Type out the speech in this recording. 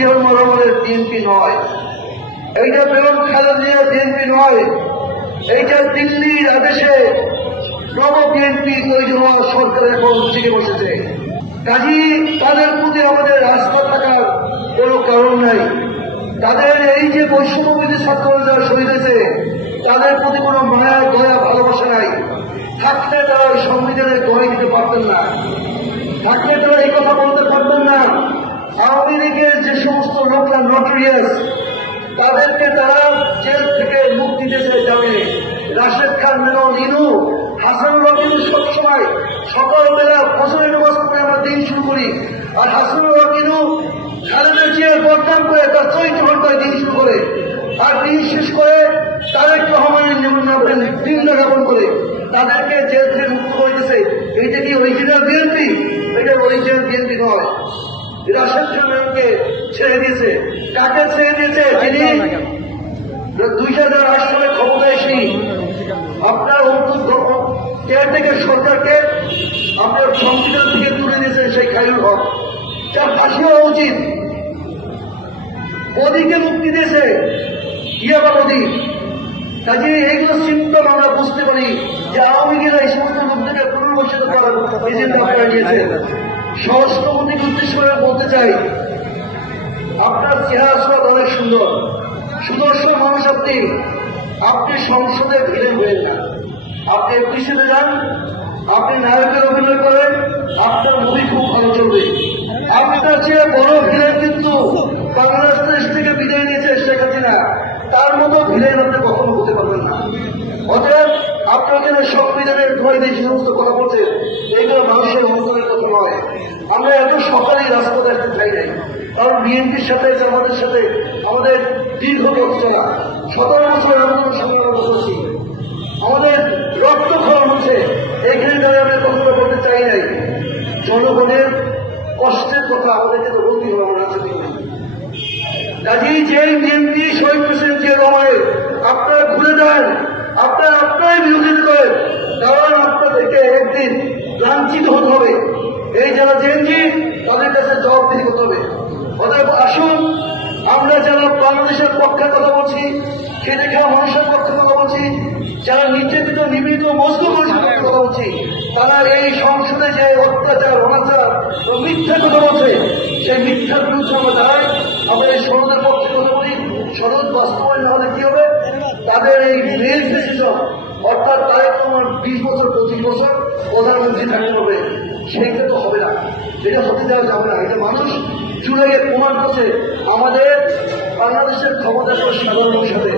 জিয়াউর রহমানের বিএনপি নয়, এইটা বেগম খালেদা জিয়ার বিএনপি নয়, এইটা দিল্লির আদেশে নব বিএনপি তৈরি হওয়া সরকারের এখন জেগে বসেছে। কাজী তাদের প্রতি আমাদের রাস্তা থাকার কোনো কারণ নাই। তাদের এই যে বৈষম্যবিধি ছাত্ররা যারা শহীদ হয়েছে তাদের প্রতি কোনো মায়া দয়া ভালোবাসা নাই। থাকলে তারা ওই সংবিধানের দোহাই দিতে পারতেন না, থাকলে তারা এই কথা বলতে পারতেন না। আওয়ামী লীগের যে সমস্ত লোকরা নটোরিয়াস তাদেরকে তারা জেল থেকে মুক্তি দিতে যাবে। রাশেদ খান মেনন ইনু, হাসানুল হক ইনু সবসময় সকালবেলা ফজরের নামাজ পড়ে আমরা দিন শুরু করি, আর হাসানুল হক ইনু খালেদা জিয়ার বদনাম করে তার চরিত্র ঘন্টায় দিন শুরু করে, আর দিন শেষ করে তারেক রহমানের দিন জ্ঞাপন করে তাদেরকে জেল থেকে মুক্ত করে দিয়েছে। এইটা কি অরিজিনাল বিএনপি? এটা অরিজিনাল বিএনপি নয়। রাশেদ খান মেননকে ছেড়ে দিয়েছে। কাকে ছেড়ে দিয়েছে? যিনি 2008 সালে ক্ষমতায় এসে আপনার কেয়ারটেকার সরকারকে আপনার সংবিধান থেকে তুলে দিয়েছেন সেই খায়রুল হক, যার ফাঁসি হওয়া উচিত। মোদীকে মুক্তি দিয়েছে ইয়াবা মোদী। কাজে এইগুলো সিম্পটম আমরা বুঝতে পারি যে আওয়ামী লীগেরা এই সমস্ত লোকদেরকে পুনর্বাসিত করার এজেন্ডা আপনারা নিয়েছেন। স্বরাষ্ট্রমন্ত্রীকে উদ্দেশ্য করে বলতে চাই, আপনার চেহারা সুরাত অনেক সুন্দর, সুদর্শন মানুষ আপনি। আপনি সংসদে ভিড়ে হয়ে যান, আপনি এফডিসিতে যান, আপনি নায়কের অভিনয় করেন, আপনার মুভি খুব ভালো চলবে। আপনার চেয়ে বড় ভিলেন কিন্তু বাংলাদেশ থেকে বিদায় নিয়েছে শেখ হাসিনা, তার মতো ভিলেন আপনি কখনো হতে পারবেন না। অতএব আপনার যেন সংবিধানের ভয় দিয়ে যে সমস্ত কথা বলছেন এইগুলো মানুষের অন্তরের কথা নয়। আমরা এত সকালেই রাজপথে আসতে চাই নাই, কারণ বিএনপির সাথে আমাদের সাথে আমাদের দীর্ঘ পথ চলা, 17 বছর আন্দোলন সংগ্রাম করছি, আমাদের রক্ত খরণ হচ্ছে। এখানে দাঁড়িয়ে আমরা কথাটা বলতে চাই নাই। জনগণের কষ্টের কথা আমাদেরকে তো বলতেই হবে। আমরা আছে কাজেই যেই বিএনপি শহীদ প্রেসিডেন্ট জিয়াউর রহমানের আপনারা ভুলে যান, আপনারা আপনারাই বিরোধিতা করেন, কারণ আপনাদেরকে একদিন লাঞ্ছিত হতে হবে। এই যারা জেনজি তাদের কাছে জবাবদিহি করতে হবে। অতএব আসুন, আমরা যারা বাংলাদেশের পক্ষে কথা বলছি, খেটে খাওয়া মানুষের পক্ষে কথা বলছি, যারা নির্যাতিত নিপীড়িত মজদুর মানুষের পক্ষে কথা বলছি, তারা এই সংসদে যে অত্যাচার অনাচার ও মিথ্যা কথা বলছে সেই মিথ্যার বিরুদ্ধে আমরা দাঁড়াই। আমরা এই সনদের পক্ষে কথা বলি। সনদ বাস্তবায়ন না হলে কি হবে? তাদের এই মেল ডিসিশন, অর্থাৎ তাদের তোমার 20 বছর 25 বছর প্রধানমন্ত্রী থাকতে হবে, সেইটা তো হবে না, এটা হতে দেওয়া যাবে না। এটা মানুষ জুলাইয়ে প্রমাণ করছে আমাদের বাংলাদেশের ক্ষমতা সাধারণ সাথে